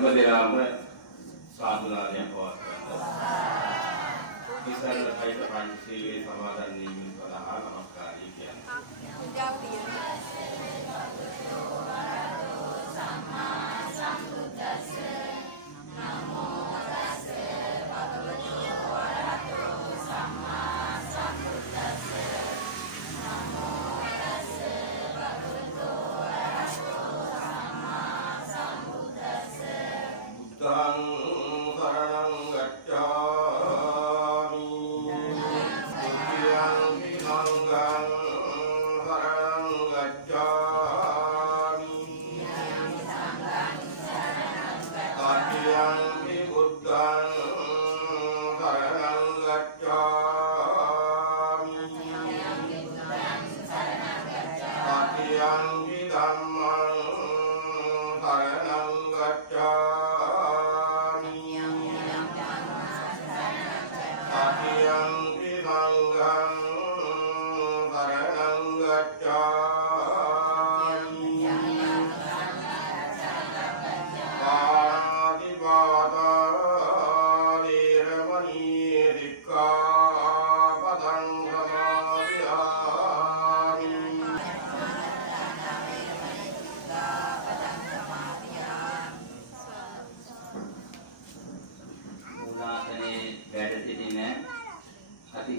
හැම දෙනාම සාදුනාදයක් පවත්වනවා. ඉස්සරහ කයිට පංචශීලයේ සමාදන් වීම සඳහා නමස්කාරය කියනවා. पूजा दिया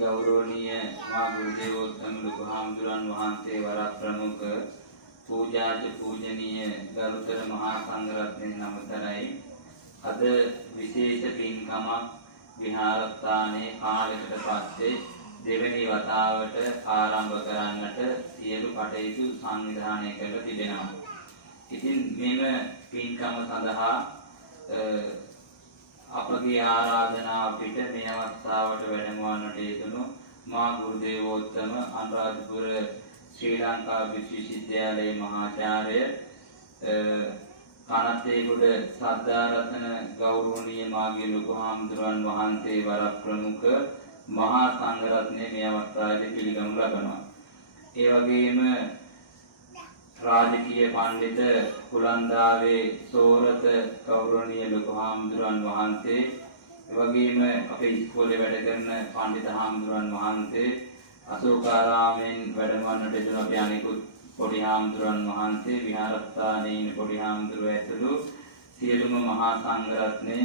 गौरवनीय मां गुरुदेवोत्तम लघुहामुදුරන් වහන්සේ වරක් ප්‍රමුඛ පූජාජ පූජනීය ගරුතර මහා සංඝරත්නයන් නමතරයි අද විශේෂ පින්කමක් විහාරස්ථානයේ කාලයකට පස්සේ දෙවෙනි වතාවට ආරම්භ කරන්නට සියලු කටයුතු සංවිධානය කරලා තිබෙනවා. ඉතින් මෙම පින්කම සඳහා අපගේ ආරාධනාව පිට මේ අවස්ථාවට වැඩමවන්නට යෙදුණු මා ගුරුදේවෝත්තම අනුරාධපුර ශ්‍රී ලංකා විශ්වවිද්‍යාලයේ මහාචාර්ය කනත්තේගොඩ සද්ධාරතන ගෞරවනීය මාගේ ලොකුහාමුදුරන් වහන්සේ වරක් ප්‍රමුඛ මහා සංඝරත්නය මේ අවස්ථාවේ පිළිගනු ලබනවා. ඒ වගේම राजकीय पंडित कुलंदावे सोरत गौरवनीय लघुहामुදුරන් වහන්සේ එවැගේම අපේ ඉස්කෝලේ වැඩ කරන පඬිත හාමුදුරන් වහන්සේ අශෝකාරාමෙන් වැඩමවන්නට යන අපේ අනිකුත් පොඩි හාමුදුරන් වහන්සේ විහාරස්ථානයේ ඉන්න පොඩි හාමුදුරුවෝ ඇතුළු සියලුම මහා සංඝරත්නය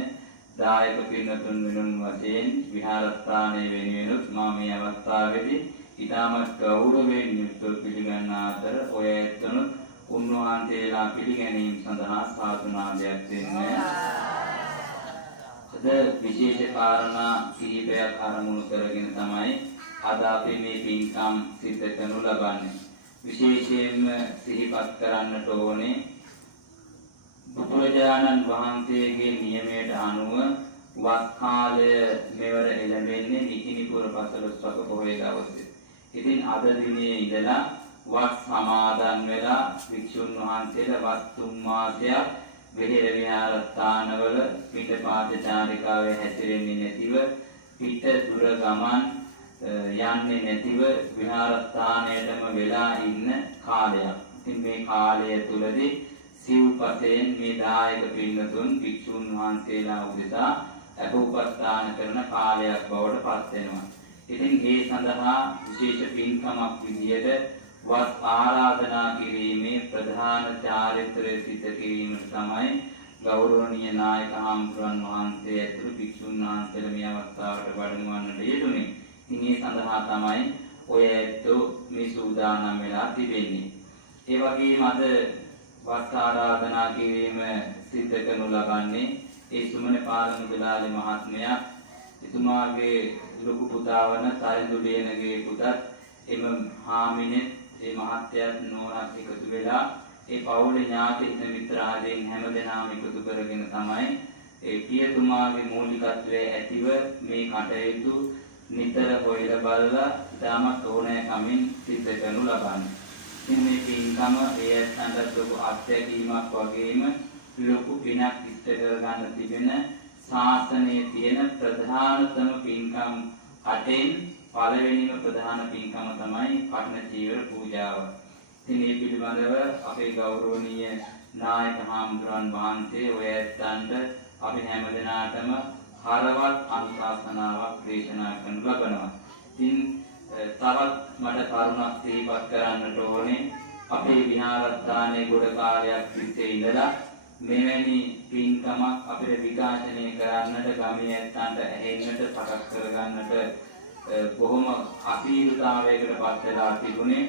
දායක පින්වතුන් වෙනුන් වශයෙන් විහාරස්ථානයේ වෙනුවෙනුත් මා මේ අවස්ථාවේදී ඉතාමත් ගෞරවයෙන් යුක්තව පිළිගන්න අතර ඔය ඇත්තනොත් උන්වහන්සේලා පිළිගැනීම සඳහා සාදුනාදයක් දෙන්නේ. අද විශේෂ කාරණා කිහිපයක් අරමුණු කරගෙන තමයි අද අපි මේ පින්කම් සිදු කරනු ලබන්නේ. විශේෂයෙන්ම සිහිපත් කරන්නට ඕනේ බුදුරජාණන් වහන්සේගේ නියමයට අනුව වස් කාලය මෙවර එළඹෙන්නේ නිකිනිපුර පසළොස්වක පොහොය දවසේ. ඉතින් අද දිනේ ඉඳලා වස් සමාදන් වෙලා වික්ෂුන් වහන්සේලා වස් 3 මාසයක් වෙහෙර විහාරස්ථානවල පිටපාත චාරිකාවේ හැසිරෙන්නේ නැතිව පිට දුර ගමන් යන්නේ නැතිව විහාරස්ථානයටම වෙලා ඉන්න කාලයක්. ඉතින් මේ කාලය තුලදී සිව්පසයෙන් මේ දායක පින්නතුන් වික්ෂුන් වහන්සේලා උදෙසා අපෝපස්ථාන කරන කාලයක් බවට පත් වෙනවා. ඉතින් ඒ සඳහා විශේෂ පින්කමක් විදියට වස් ආරාධනා කිරීමේ ප්‍රධාන චාරිත්‍රය සිදු කිරීම තමයි ගෞරවනීය නායක හාමුදුරන් වහන්සේ ඇතුළු භික්ෂුන් වහන්සේලා මේ අවස්ථාවට වැඩමවන්නට යෙදුනේ. ඉතින් ඒ සඳහා තමයි ඔය ඇත්තෝ මේ සූදානම් වෙලා තිබෙන්නේ. ඒ වගේම අද වස් ආරාධනා කිරීම සිදු කරනු ලබන්නේ ඒ සුමන පාලමුදලාලි මහත්මයා එතුමාගේ ලොකු පුතා වන තරිඳුඩේනගේ පුතත් එම හාමිනේ ඒ මහත්යත් නෝනත් එකතු වෙලා ඒ පවුලේ ඥාති හිත මිත්‍ර ආදීන් හැමදෙනාම එකතු කරගෙන තමයි ඒ පියතුමාගේ මූලිකත්වයේ ඇතිව මේ කටයුතු නිතර හොයලා බලලා ඉතාමත් ඕනෑකමින් සිදු කරනු ලබන්නේ. ඉතින් මේ පින්කම ඒ ඇත්තන්ට ලොකු අත්දැකීමක් වගේම ලොකු පිනක් ඉෂ්ට කරගන්න තිබෙන ශාසනයේ තියෙන ප්‍රධානතම පින්කම් 8න් පළවෙනිම ප්‍රධාන පින්කම තමයි පඨන චීවර පූජාව. ඉතින් මේ පිළිබඳව අපේ ගෞරවනීය නායක හාමුදුරන් වහන්සේ ඔය ඇත්තන්ට අපි හැම දිනාටම හරවත් අනුශාසනාවක් දේශනා කරනු ලබනවා. ඉතින් තවත් මට කරුණක් සිහිපත් කරන්නට ඕනේ. අපේ විහාරස්ථානයේ ගොඩ කාලයක් තිස්සේ ඉඳලා මෙවැනි පින්කමක් අපිට විකාශනය කරන්නට ගමේ ඇත්තන්ට ඇහෙන්නට සකස් කරගන්නට බොහොම අසීරුතාවයකට පත් වෙලා තිබුණේ.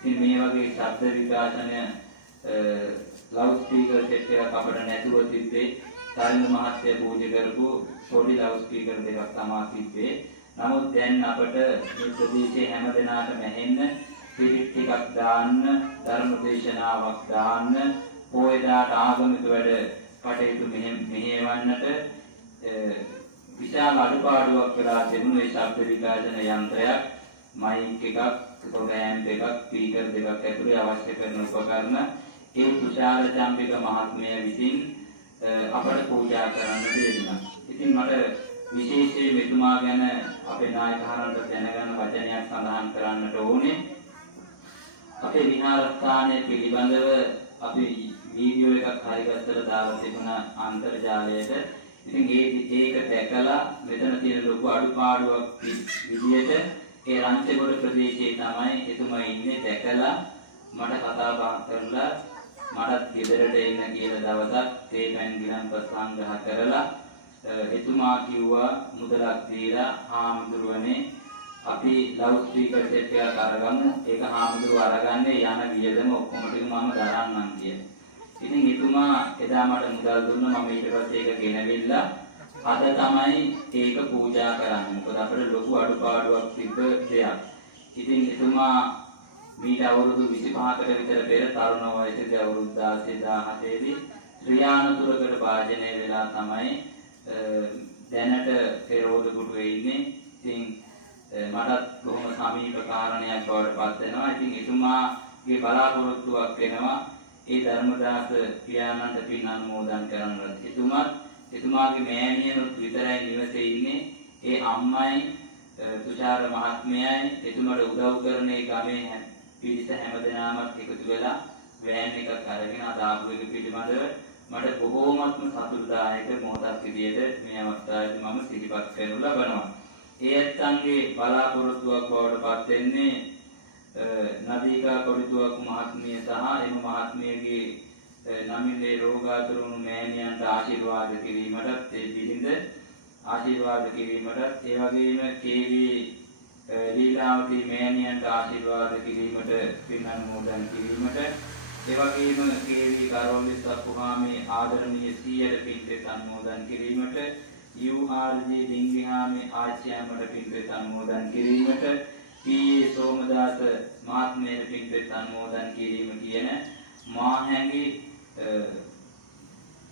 ඉතින් මේ වගේ ශබ්ද විකාශනය ලවුඩ් ස්පීකර් සෙට් එකක් අපිට නැතුව තිබ්බේ. සාරිඳ මහත්තයා පූජා කරපු පොඩි ලවුඩ් ස්පීකර් දෙකක් තමයි තිබ්බේ. නමුත් දැන් අපිට මේ ප්‍රදේශයේ හැම දිනාටම ඇහෙන්න පිරිත් ටිකක් දාන්න, ධර්ම දේශනාවක් දාන්න, පොයදාට ආගමික වැඩ කටයුතු මෙහෙවන්නට විශාල අඩුපාඩුවක් වෙලා තිබුණු ඒ ශබ්ද විකාශන යන්ත්‍රයක්, මයික් එකක්, ප්‍රෝග්‍රෑම් එකක්, ස්පීකර් දෙකක් ඇතුලේ අවශ්‍ය කරන උපකරණ ඒ තුෂාර චම්පික මහත්මයා විසින් අපට පූජා කරන්න දෙන්නා. ඉතින් මට විශේෂයෙන් මෙතුමා ගැන අපේ නායකහරන්ට දැනගන්න වචනයක් සඳහන් කරන්නට ඕනේ. අපේ විහාරස්ථානයේ පිළිබඳව අපි වීඩියෝ එකක් හරිගස්සලා දාලා තිබුණා අන්තර්ජාලයට. ඉතින් ඒක දැකලා මෙතන තියෙන ලොකු අඩුපාඩුවක් විදියට ඒ රංචගොඩ ප්‍රදේශයේ තමයි එතුමා ඉන්නේ දැකලා මට කතා බහ කරලා මටත් ගෙදරට එන්න කියලා දවසක් තේ පැන් ගිලන්පත් සංග්‍රහ කරලා එතුමා කිව්වා මුදලක් දීලා හාමුදුරුවනේ අපි ලවුඩ් ස්පීකර් සෙට් එකක් අරගමු. ඒක හාමුදුරුව අරගන්නේ යන වියදම ඔක්කොම ටික මම දරන්නම් කියලා. ඉතින් එතුමා එදා මට මුදල් දුන්නා. මම ඊට පස්සේ ඒක ගෙනවිල්ලා අද තමයි ඒක පූජා කරන්නේ. මොකද අපිට ලොකු අඩුපාඩුවක් තිබ්බ දෙයක්. ඉතින් එතුමා මීට අවුරුදු 25කට විතර පෙර තරුණ වයසේදී අවුරුදු 16 17 දී ක්‍රියානතුරකට භාජනය වෙලා තමයි දැනට පෙරෝද කුටුවේ ඉන්නේ. ඉතින් මටත් බොහොම සමීප කාරණයක් බවට පත් වෙනවා. ඉතින් එතුමාගේ බලාපොරොත්තුවක් වෙනවා ඒ ධර්මදාස පියාණන්ට පින් අනුමෝදන් කරන්නට. එතුමාගේ මෑණියනුත් විතරයි නිවසේ ඉන්නේ. ඒ අම්මයි තුෂාර මහත්මයයි එතුමාට උදව් කරන ඒ ගමේ පිරිස හැමදෙනාම එකතු වෙලා වෑන් එකක් අරගෙන ආපු එක පිළිබඳව මට බොහෝමත්ම සතුටුදායක මොහොතක් විදියට මේ අවස්ථාවේදී මම සිහිපත් කරනු ලබනවා. ඒ ඇත්තන්ගේ බලාපොරොත්තුවක් බවට පත් වෙන්නේ නදීකා කොරිතුවක් මහත්මිය සහ එම මහත්මියගේ නමින්දේ රෝගාතුරුණු මෑණියන්ට ආශිර්වාද කිරීමටත් ඒ බිරිඳ ආශිර්වාද කිරීමටත් ඒ වගේම කේවී ලීලාවති මෑණියන්ට ආශිර්වාද කිරීමට පින් අනුමෝදන් කිරීමට ඒ වගේම කේවී කරවලිස් අපුහාමේ ආදරණීය සීයට පින් අනුමෝදන් කිරීමට URG ඩිංගිහාමේ ආච්‍යාමට පින් අනුමෝදන් කිරීමට පී සෝමදාස මහත්මයාට පින් අනුමෝදන් කිරීම කියන මාහැඟි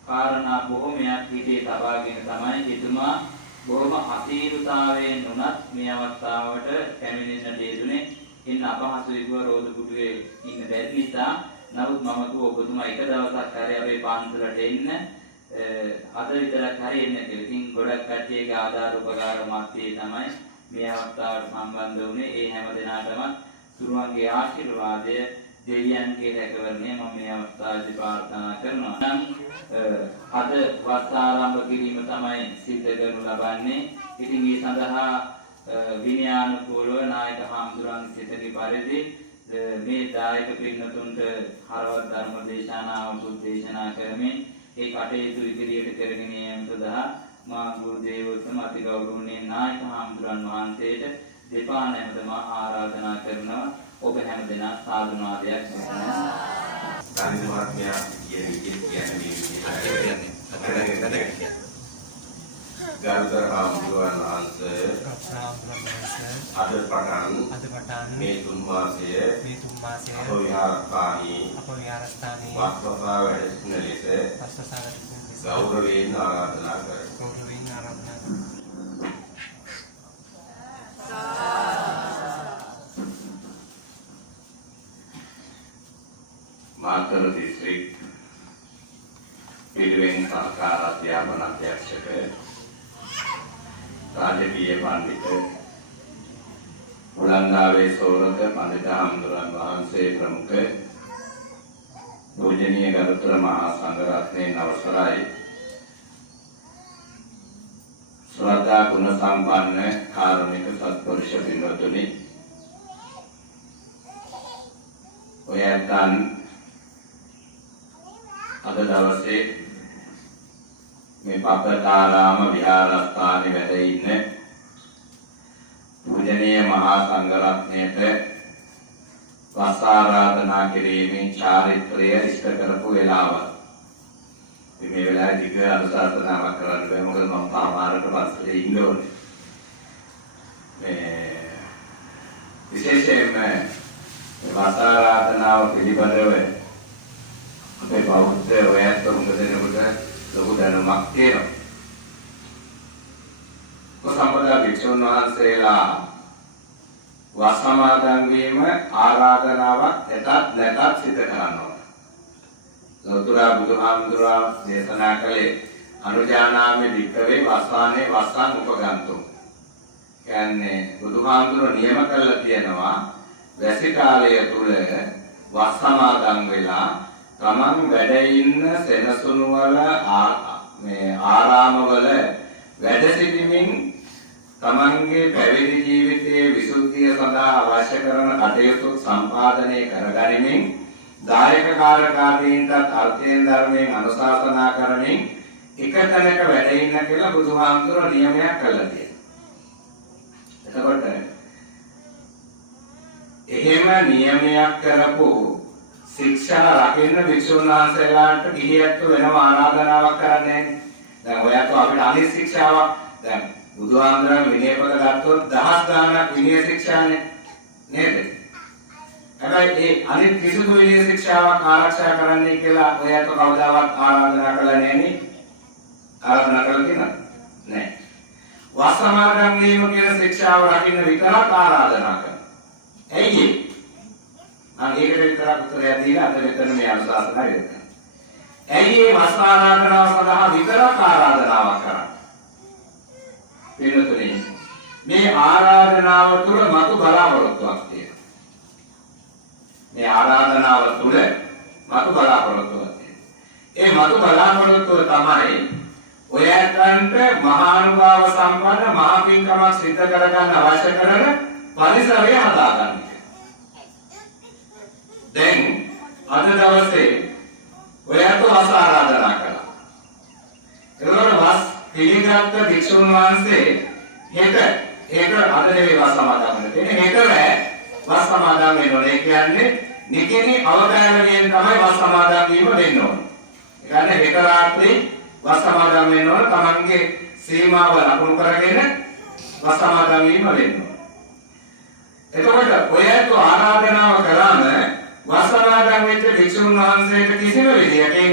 කාරණා බොහොමයක් හිතේ තබාගෙන තමයි එතුමා බොහොම අසීරුතාවයෙන් උනත් මේ අවස්ථාවට පැමිණෙන්නට යෙදුනේ. ඉන්න අපහසුයි කිව්ව රෝද කුටුවේ ඉන්න බැරි නිසා. නමුත් මම කිව්ව ඔබතුමා එක දවසක් හරි අපේ පන්සලට එන්න අද විතරක් හරි එන්න කියලා. ඉතින් ගොඩක් කට්ටියගේ ආධාර උපකාර මැත්තේ තමයි මේ අවස්ථාවට සම්බන්ධ වුණේ. ඒ හැම දිනාටම තුරුවන්ගේ ආශිර්වාදය දෙවියන්ගේ රැකවරණය මම මේ අවස්ථාවේදී ප්‍රාර්ථනා කරනවා. නම් අද වස් ආරම්භ කිරීම තමයි සිද්ධ කරනු ලබන්නේ. ඉතින් මේ සඳහා විනයානුකූලව නායක හාමුදුරන් සිතගේ පරිදි මේ දායක පින්නතුන්ට හරවත් ධර්ම දේශනාවක් දේශනා කරමින් ඒ කටයුතු ඉදිරියට කරගෙන යාම සඳහා මා ගුරු දේවෝත්තම අති ගෞරවනීය නායක හාමුදුරන් වහන්සේට දෙපා නැමතම ආරාධනා කරනවා. ඔබ හැම දෙනා සාදුනාදයක් දෙන්න. සාරිඳ මහත්මයා කියන විදිහට කියන්නේ ගරුතර හාමුදුරන් වහන්සේ අද පටන් මේ තුන් මාසයේ අප විහාරස්ථානයේ වස්වසා වැඩසිටින ලෙස ගෞරවයෙන් ආරාධනා කරයි. මාතර දිස්ත්‍රික් පිරිවෙන් සහකාර අධ්‍යාපන අධ්‍යක්ෂක රාජකීය පඬිත උලංගාවේ සෝරක පඬිත හාමුදුරන් වහන්සේ ප්‍රමුඛ පූජනීය ගරුතර මහා සංඝරත්නයේ අවසරයි ශ්‍රද්ධා ගුණ සම්පන්න කාරුණික සත්පුරුෂ පින්වතුනි ඔයයන් අද දවසේ මේ පබ්බතාරාම විහාරස්ථානයේ වැඩ ඉන්න පූජනීය මහා සංඝරත්නයට වස් ආරාධනා කිරීමේ චාරිත්‍රය ඉෂ්ට කරපු වෙලාව. මේ වෙලාවේ දිග අනුශාසනාවක් කරන්න බෑ මොකද මම පාමාරට පස්සේ ඉන්න ඕනේ. මේ විශේෂයෙන්ම වස් ආරාධනාව පිළිබඳව අපේ බෞද්ධ ඔයත් උඹදෙනකොට ලොකු දැනුමක් තියෙනවා. කොසම්පදා භික්ෂුන් වහන්සේලා වස් සමාදන් වීම ආරාධනාවක් නැතත් සිදු කරනවා. ලෞතර බුදුහාමුදුරුවෝ දේශනා කළේ අනුජානාමි වික්කවේ වස්සානේ වස්සන් උපගන්තෝ. කියන්නේ බුදුහාමුදුරුවෝ නියම කළා තියෙනවා වැසි කාලය තුල වස් සමාදන් වෙලා තමන් වැඩ ඉන්න සෙනසුණු වල මේ ආරාම වල වැඩ සිටීමෙන් තමන්ගේ පැවිදි ජීවිතයේ විසුද්ධිය සඳහා අවශ්‍ය කරන කටයුතු සම්පාදනය කරගනිමින් දායක කාර්යකාරීන්ට අර්ථයෙන් ධර්මයෙන් අනුශාසනා කරමින් එක තැනක වැඩ ඉන්න කියලා බුදුහාමුදුරුවෝ නියමයක් කළා තියෙනවා. එතකොට එහෙම නියමයක් කරපු ශික්ෂා රකින්න භික්ෂුන් වහන්සේලාට ගිහියත් වෙනම ආරාධනාවක් කරන්නේ නැහැ. දැන් ඔයත් අපිට අනිත් ශික්ෂාවක් දැන් බුදුහාමුදුරන් විනය පොත ගත්තොත් දහස් ගාණක් විනය ශික්ෂානේ නේද? හැබැයි ඒ අනිත් කිසිදු විනය ශික්ෂාවක් ආරක්ෂා කරන්නයි කියලා ඔයත් කවදාවත් ආරාධනා කළා නෑනේ. ආරාධනා කළා කියනවා නෑ. වස් සමාදන් වීම කියන ශික්ෂාව රකින්න විතරක් ආරාධනා කරනවා. ඇයි ඒ? මම ඒකට විතරක් උත්තරයක් දීලා අද මෙතන මේ අනුශාසනා ඉවරයි. ඇයි මේ වස් ආරාධනාව සඳහා විතරක් ආරාධනාවක් කරන්නේ? පිළිතුරේ මේ ආරාධනාව තුළ මතු බලාපොරොත්තුවක් තියෙනවා. මේ ආරාධනාව තුළ මතු බලාපොරොත්තුවක් තියෙනවා. ඒ මතු බලාපොරොත්තුව තමයි ඔයයන්ට මහානුභාව සම්පන්න මහා පින්කමක් සිද්ධ කරගන්න අවශ්‍ය කරන පරිසරය හදාගන්න. දැන් අද දවසේ ඔයයන්ට වස් ආරාධනා කළා. ඒවල වස් පිළිගත් භික්ෂුන් වහන්සේ හෙට අද නෙවෙයි වස් සමාදන් වෙන්නේ. හෙට වස් සමාදන් වෙනවා. ඒ කියන්නේ නිකිනි අවදානයෙන් තමයි වස් සමාදන් වීම වෙන්න ඕනේ. ඒ කියන්නේ හෙට රාත්‍රී වස් සමාදන් වෙන්න ඕන තමන්ගේ සීමාව ලකුණු කරගෙන වස් සමාදන් වීම වෙන්න ඕනේ. එතකොට ඔයයන්ට ආරාධනාව කළාම වස් සමාදන් වෙච්ච භික්ෂුන් වහන්සේට කිසිම විදියකින්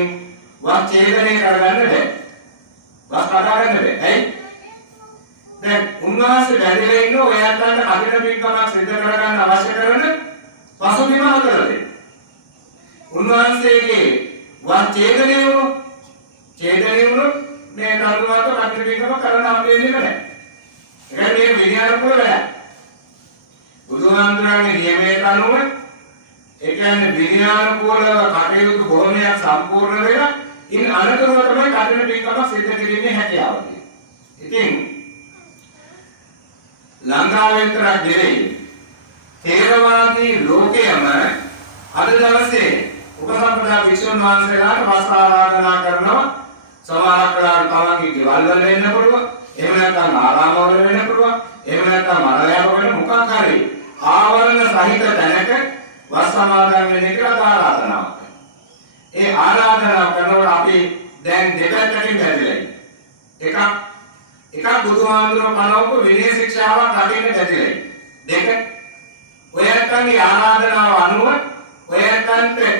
වස් ඡේදනය කරගන්න බැහැ. වස් කඩාගන්න බැහැ. ඇයි? දැන් උන්වහන්සේ වැඩිලා ඉන්න ඔයයන්ට කඩින පින්කමක් සිදු කරගන්න අවශ්‍ය කරන පසුබිම හදලා දෙන්න. උන්වහන්සේගේ වස් ඡේදනය වුණොත් මේ කරුණාවත කඩින පින්කම කරන්න හම්බෙන්නේ නැහැ. ඒකයි මේ විද්‍යානුකූල වැඩ. බුදුහාමුදුරන්ගේ නියමයට අනුව ඒ කියන්නේ විද්‍යානුකූලව කටයුතු බොහොමයක් සම්පූර්ණ වෙලා ඉන් අනතුරුව තමයි කඩින පින්කම සිදු කිරීමේ හැකියාව තියෙන්නේ. ඉතින් ලංකාවේ විතරක් නෙවෙයි තේරවාදී ලෝකයේම අද දවසේ උපසම්පදා භික්ෂුන් වහන්සේලාට වස් ආරාධනා කරනවා. සමහරක් වෙලාවට තමන්ගේ ගෙවල් වල වෙන්න පුළුවන්. එහෙම නැත්නම් ආරාම වල වෙන්න පුළුවන්. එහෙම නැත්නම් මරණයව වෙන මොකක් හරි ආවරණ සහිත තැනක වස් සමාදන් වෙන්න කියලා ආරාධනාවක් කරනවා. ඒ ආරාධනාව කරනකොට අපි දැන් දෙපැත්තකින් බැඳිලා ඉන්නවා. එකක් බුදුහාමුදුරුවෝ කලවපු විනය ශික්ෂාවක් රකින්න බැඳිලා ඉන්නවා. දෙක ඔයයන්ගේ ආරාධනාව අනුව ඔයයන්ට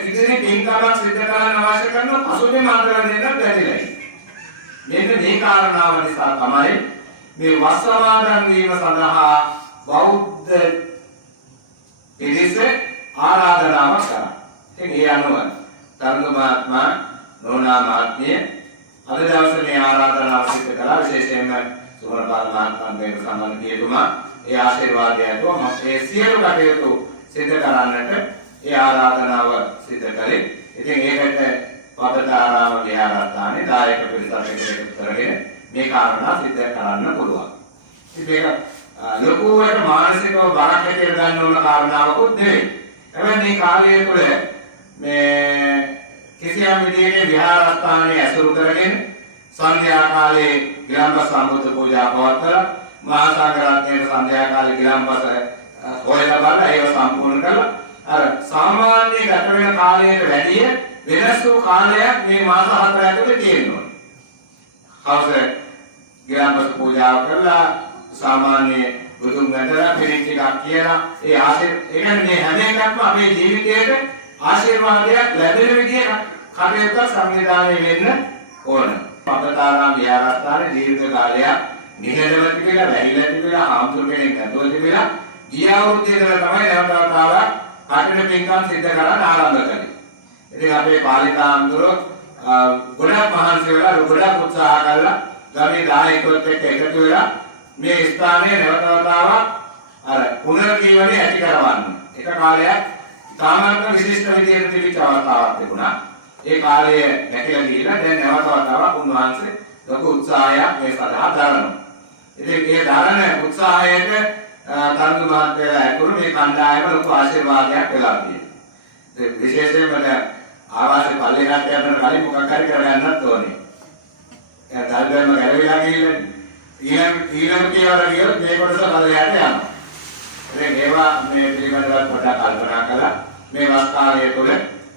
ඉදිරි පින්කමක් සිදු කරන්න අවශ්‍ය කරන පසුබිම හදලා දෙන්න බැඳිලා ඉන්නවා. මෙන්න මේ කාරණාව නිසා තමයි මේ වස් සමාදන් වීම සඳහා බෞද්ධ පිරිස ආරාධනාවක් කරනවා. ඉතින් ඒ අනුව තරුණ මහත්මයා නෝනා මහත්මිය අද දවසේ මේ ආරාධනාව සිදු කළා. විශේෂයෙන්ම සුමනපාල මහත්මයාගේ සම්බන්ධ කියතුමා ඒ ආශිර්වාදය ඇතුව මම ඒ සියලු කටයුතු සිදු කරන්නට ඒ ආරාධනාව සිදු කළේ. ඉතින් ඒකට පබ්බතාරාම විහාරස්ථානයේ දායක පිරිසක් එකතු කරගෙන මේ කාරණා සිද්ධ කරන්න පුළුවන්. ඉතින් ඒක ලොකුවට මානසිකව බරක් ඇතිව ගන්න ඕන කාරණාවකුත් නෙවෙයි. හැබැයි මේ කාලය තුළ මේ කිසියම් විදිහේ විහාරස්ථානයේ ඇසුරු කරගෙන සන්ධ්‍යා කාලයේ ගිලන්පස සම්බුද්ධ පූජා පවත්වලා මහා සංඝරත්නයේ සන්ධ්‍යා කාලයේ ගිලන්පස හොයලා බලලා ඒව සම්පූර්ණ කරලා අර සාමාන්‍ය ගත වෙන කාලයට වැඩිය වෙනස් වූ කාලයක් මේ මාස 4 ඇතුලේ තියෙනවා. හවස ගිලන්පස පූජා කරලා සාමාන්‍ය බුදුන් වහන්සේලා පිළිත් ටිකක් කියලා ඒ කියන්නේ මේ හැම එකක්ම අපේ ජීවිතයට ආශිර්වාදයක් ලැබෙන විදිහට කටයුතු සංවිධානය වෙන්න ඕන. පබ්බතාරාම විහාරස්ථානයේ දීර්ඝ කාලයක් නිහඬව තිබිලා වැහිලා තිබිලා ආම්තුරු කෙනෙක් නැතුව තිබිලා ගිය අවුරුද්දේ ඉඳලා තමයි නැවතවතාවක් කටට පින්කම් සිද්ධ කරන්න ආරම්භ කළේ. ඉතින් අපේ පාලිකාම්තුරු ගොඩක් මහන්සි වෙලා ගොඩක් උත්සාහ කළා ගමේ දායකයොත් එක්ක එකතු වෙලා මේ ස්ථානයේ නැවතවතාවක් අර පුනර්ජීවනය ඇති කරවන්න. එක කාලයක් තාමත් විශිෂ්ට විදිහට තිබිච්ච අවස්ථාවක් තිබුණා. ඒ කාලය නැතිලා ගිහිල්ලා දැන් නැවතවතාවක් උන්වහන්සේ ලොකු උත්සාහයක් මේ සඳහා දරනවා. ඉතින් ඒ දරන උත්සාහයට තරුණ මහත්තයලා ඇතුළු මේ කණ්ඩායම ලොකු ආශිර්වාදයක් වෙලා තියෙනවා. විශේෂයෙන්ම ආවාස පල්ලේකට යන කලින් මොකක් හරි කරගන්නත් ඕනේ. දැන් දල්දම ගැලවිලා ගිහිල්ලා ඊළඟ පියවර ගියොත් මේ කොටස පල්ලේට යනවා. ඉතින් ඒවා මේ පිළිබඳව පොඩ්ඩක් කල්පනා කළා. මේ වස්තාවයේ තුල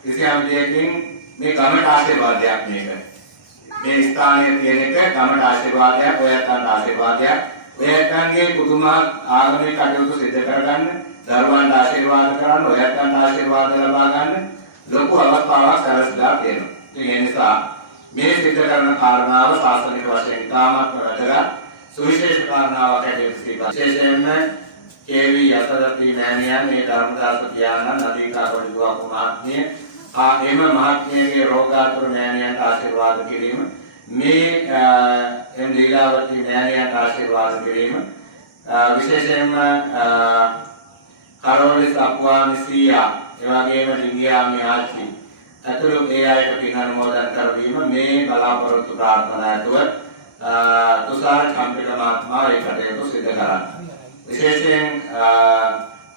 කිසියම් දෙයකින් මේ ගමට ආශිර්වාදයක් මේක. මේ ස්ථානයේ තියෙන එක ගමට ආශිර්වාදයක්, ඔයයන්ට ආශිර්වාදයක්. ඔයයන්ගේ පුදුම ආගමික කටයුතු සිදු කරගන්න, දරුවන්ට ආශිර්වාද කරන්න, ඔයයන්ට ආශිර්වාද ලබා ගන්න ලොකු අවස්ථාවක් සැලසලා තියෙනවා. ඒ නිසා මේ සිදු කරන කාරණාව සාසනික වශයෙන් තාමත් වැදගත් සුවිශේෂ කාරණාවක් ඇටියට සිටිනවා. විශේෂයෙන්ම කේවි යසරති මෑණියන් මේ ධර්මදාස පියාණන් නදීකා කොඩිදුවා කුමාරණිය එම මහත්මියගේ රෝගාතුර මෑණියන්ට ආශිර්වාද කිරීම මේ එම් ලීලාවතී මෑණියන්ට ආශිර්වාද කිරීම විශේෂයෙන්ම කරෝලිස් අප්වාමි සීයා එවැගේම ලිංගයාමි ආච්චි අතුරු ඒ අයට පින් අනුමෝදන් කරවීම මේ බලාපොරොත්තු ප්‍රාර්ථනා ඇතුව තුෂාර චම්පික මහත්මයා ඒ කටයුතු සිදු කරන්නේ. විශේෂයෙන්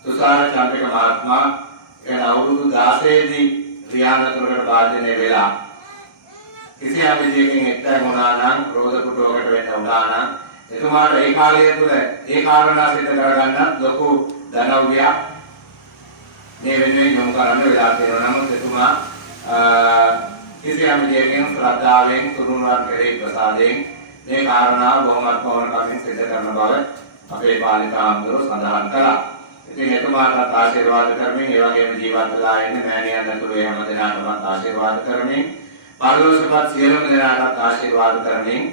තුෂාර චම්පික මහත්මයා එන අවුරුදු 16 දී ක්‍රියානතුරකට භාජනය වෙලා කිසියම් විදියකින් එක්තැන් වුණා නම් රෝධ කුටුවකට වෙන්න වුණා නම් එතුමාට ඒ කාලය තුළ ඒ කාරණා සිදු කරගන්න ලොකු ධනව්‍යයක් මේ වෙනුවෙන් යොමු කරන්න වෙලා තියෙනවා. නමුත් එතුමා කිසියම් විදියකින් ශ්‍රද්ධාවෙන් තුරුණුවන් කෙරෙහි ප්‍රසාදයෙන් මේ කාරණා බොහොමත්ම ඕනකමින් සිදු කරන බව අපේ පාලිකාම්තුරු සඳහන් කළා. ඉතින් එතුමාට ආශිර්වාද කරමින් ඒ වගේම ජීවත් වෙලා ඉන්න මෑණියන් ඇතුළු හැම දෙනාටම ආශිර්වාද කරමින් පරලෝකසපත් සියලුම දෙනාට ආශිර්වාද කරමින්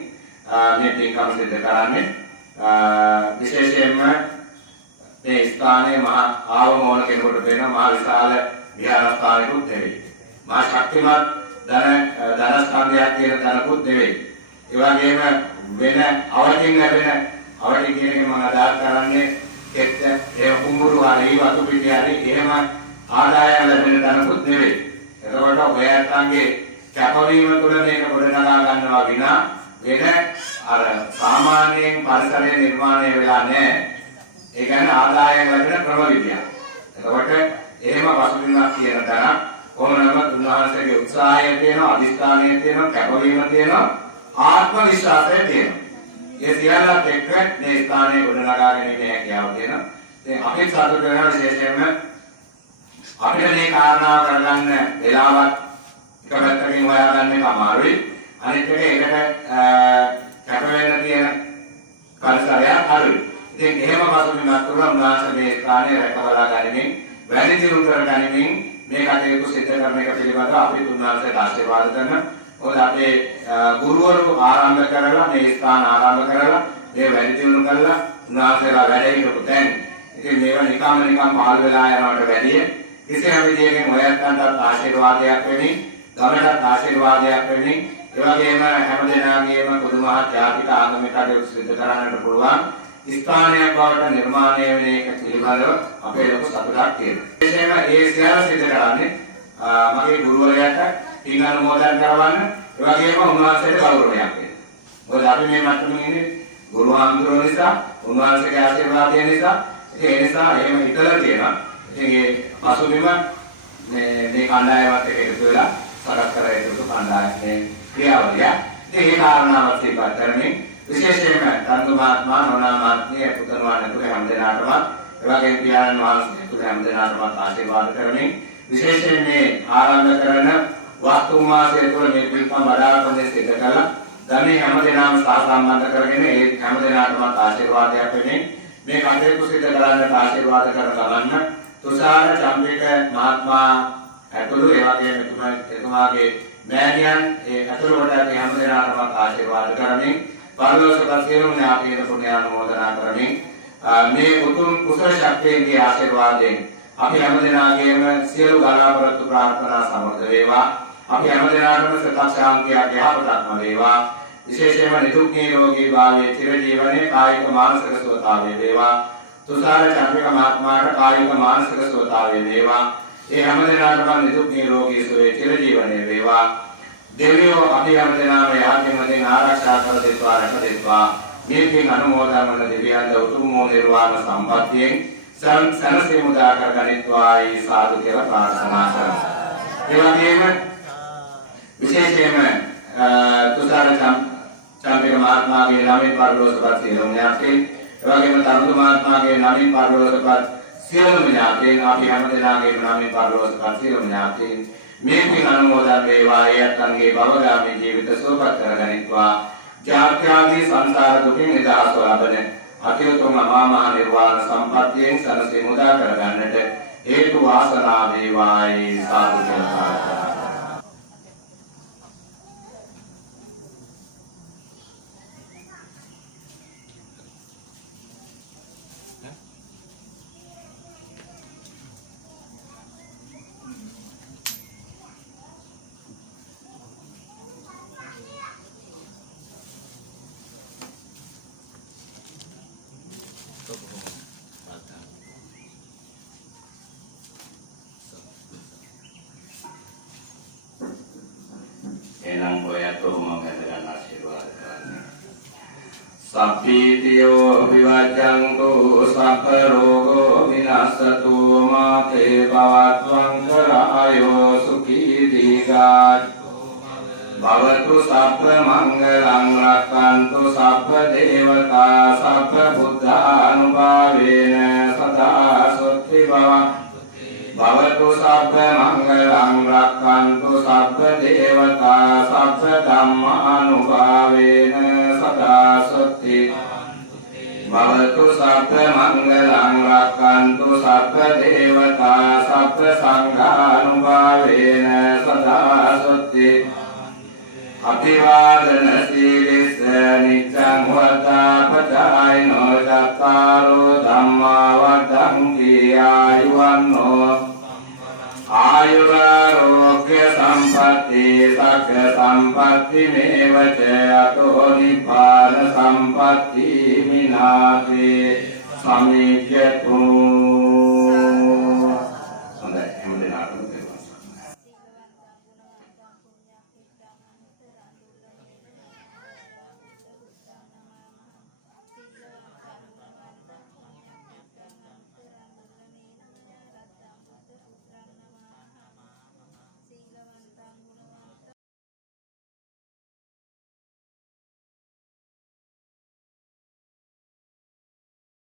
මේ පින්කම සිදු කරන්නේ විශේෂයෙන්ම මේ ස්ථානයේ මහා ආවමෝන කෙනෙකුට වෙන මහා විශාල විහාරස්ථානයකුත් නෙවෙයි. මහා ශක්තිමත් ධනස්කන්ධයක් කියන තැනකුත් නෙවෙයි. ඒ වගේම වෙන අවධින් ලැබෙන අවධි කියන එක මම අදහස් කරන්නේ එක්ක ඒ කුඹුරු හරි වතු පිටි හරි එහෙම ආදායම් ලැබෙන තැනකුත් නෙවෙයි. එතකොට ඔයයන්ගේ කැපවීම තුළ මේක ගොඩනගා ගන්නවා විනා වෙන අර සාමාන්‍යයෙන් පරිසරය නිර්මාණය වෙලා නැහැ. ඒ කියන්නේ ආදායම් ලැබෙන ක්‍රම විදියක්. එතකොට එහෙම පසුබිමක් කියන තැන කොහොමද උන්වහන්සේගේ උත්සාහය තියෙනවා, අධිෂ්ඨානය තියෙනවා, කැපවීම තියෙනවා, ආත්ම විශ්වාසය තියෙනවා. ये सियाला टेक्टर ने स्थाने गොඩනගා ගැනීමේ හැකියාව තියෙනවා. දැන් අපි සතුට වෙන විශේෂයෙන්ම අපිට මේ කාරණාව කරගන්න වෙලාවක් එක පැත්තකින් හොයාගන්න එක අමාරුයි. අනිත් එක ඒකට කැප වෙන්න තියෙන පරිසරයක් අඩුයි. ඉතින් එහෙම පසුබිමක් තුළ උන්වහන්සේ මේ ස්ථානය රැකවලා ගැනීමෙන් වැඩි දියුණු කර ගැනීමෙන් මේ කටයුතු සිදු කරන එක පිළිබඳව අපි උන්වහන්සේට ආශිර්වාද කරනවා. ඔය අපේ ගුරුවරු ආරම්භ කරලා මේ ස්ථාන ආරම්භ කරලා මේ වැඩි දියුණු කරලා උන්වහන්සේලා වැඩ හිටපු තැන්. ඉතින් මේවා නිකම් පාල් වෙලා යනවට වැඩිය කිසියම් විදියකින් ඔයයන්ටත් ආශිර්වාදයක් වෙමින්, ගමටත් ආශිර්වාදයක් වෙමින්, ඒ වගේම හැම දෙනාගේම පුදුමහත් ජාතික ආගමික කටයුතු සිදු කරන්නට පුළුවන් ස්ථානයක් බවට නිර්මාණය වෙන එක පිළිබඳව අපේ ලොකු සතුටක් තියෙනවා. විශේෂයෙන්ම ඒ සියල්ල සිදු කරන්නේ මගේ ගුරුවරයාට පින් අනුමෝදන් කරවන්න ඒ වගේම උන්වහන්සේට ගෞරවයක් දෙන්න. මොකද අපි මේ මට්ටමේ ඉන්නේ ගුරු හාමුදුරුවෝ නිසා උන්වහන්සේගේ ආශිර්වාදය නිසා ඒ නිසා එහෙම හිතලා තියෙනවා. ඉතින් ඒ පසුබිම මේ කණ්ඩායමත් එක්ක එකතු වෙලා සකස් කර යුතු කණ්ඩායමේ ක්‍රියාවලිය. ඉතින් ඒ කාරණාවත් ඉපත් කරමින් විශේෂයෙන්ම තන්දු මහත්මයා නෝනා මහත්මිය පුතණුවන් ඇතුළේ හැම දෙනාටම ඒ වගේම පියාණන් වහන්සේ ඇතුළේ හැම දෙනාටම ආශිර්වාද කරමින් විශේෂයෙන් මේ ආරම්භ කරන වස්තු මාසය තුළ මේ පින්කම් වඩාපොලේ සිදු කළා. ධර්මයේ හැම දෙනාම සහසම්බන්ධ කරගෙන ඒ හැම දෙනාටම ආශිර්වාදයක් වෙමින් මේ කටයුතු සිදු කරන්නට ආශිර්වාද කර ගමන්න තුෂාර චම්පික මහත්මයා ඇතුළු ඒ වගේම එතුමාගේ මෑණියන් ඒ ඇතුළු කොට ඇති හැම දෙනාටම ආශිර්වාද කරමින් පරලෝකගත සියලුම ඥාතීන් පුණ්‍යානුමෝදනා කරමින් මේ උතුම් කුසල ශක්තියගේ ආශිර්වාදයෙන් අපි හැම දෙනාගේම සියලු බලාපොරොත්තු ප්‍රාර්ථනා සමර්ථ වේවා. අපි හැම දෙනාටම සතක් ශාන්තියක් යහපතක්ම වේවා. විශේෂයෙන්ම නිදුක් නිරෝගී භාවයේ චිරජීවනයේ කායික මානසික සුවතාවය වේවා. තුෂාර චන්ද්‍රික මහත්මයාට කායික මානසික සුවතාවය වේවා. ඒ හැම දෙනාටම නිදුක් නිරෝගී සුවයේ චිරජීවනයේ වේවා. දෙවියෝ අපි හැම දෙනාම යාඥමෙන් ආරක්ෂා කර දෙත්වා රැක දෙත්වා. මේ පින් අනුමෝදන් වන දෙවියන්ට උතුම් නිර්වාණ සම්පත්තියෙන් සනසේ මුදා කර ගනිත්වායි සාදු කියලා ප්‍රාර්ථනා කරමු. ඒ වගේම විශේෂයෙන්ම තුෂාර චන්ද්‍රික මහත්මයාගේ ළමින් පරලෝකපත් සියලුම ඥාතීන් ඒ වගේම තරුණ මහත්මයාගේ ළමින් පරලෝකපත් සියලුම ඥාතීන් අපි හැම දෙනාගේම ළමින් පරලෝකපත් සියලුම ඥාතීන් මේ පින් අනුමෝදන් වේවා. යත්තන්ගේ භවගාමී ජීවිත සුවපත් කරගනිත්වා. ජාත්‍යාදී සංසාර දුකින් නිදහස් ලබන අතිඋත්තම මහා නිර්වාණ සම්පත්තියෙන් සනසේ මුදා කරගන්නට හේතු වාසනා වේවායි සාදු කියලා. එනම් ඔයතෝ මම ගන්න ආශිර්වාද කරන්නේ. සප්පීතියෝ විවජ්ජන්තෝ සප්ප රෝගෝ විනාශතු මාතේ භවත්වං කරායෝ සුඛී දීඝාත් භවතු සප්ප මංගලං රක්ඛන්තු සප්ප දේවතා සප්ප බුද්ධානුභාවේන සදා සොත්ති භවං භවතු සබ්බ මංගලං රක්ඛන්තු සබ්බ දේවතා සබ්බ ධම්මානුභාවේන සදා සොත්ති භවතු සබ්බ මංගලං රක්ඛන්තු සබ්බ දේවතා සබ්බ සංඝානුභාවේන සදා සොත්ති අභිවාදන සීලිස නිච්ඡං වද්දාපචායිනෝ චත්තාරෝ ධම්මා වද්දන්ති ආයුවන්නෝ ආයුරාෝග්‍ය සම්පatti සග්ග සම්පatti මේවච අතෝ නිපාන සම්පatti මිනාතේ සමිජ්ජතු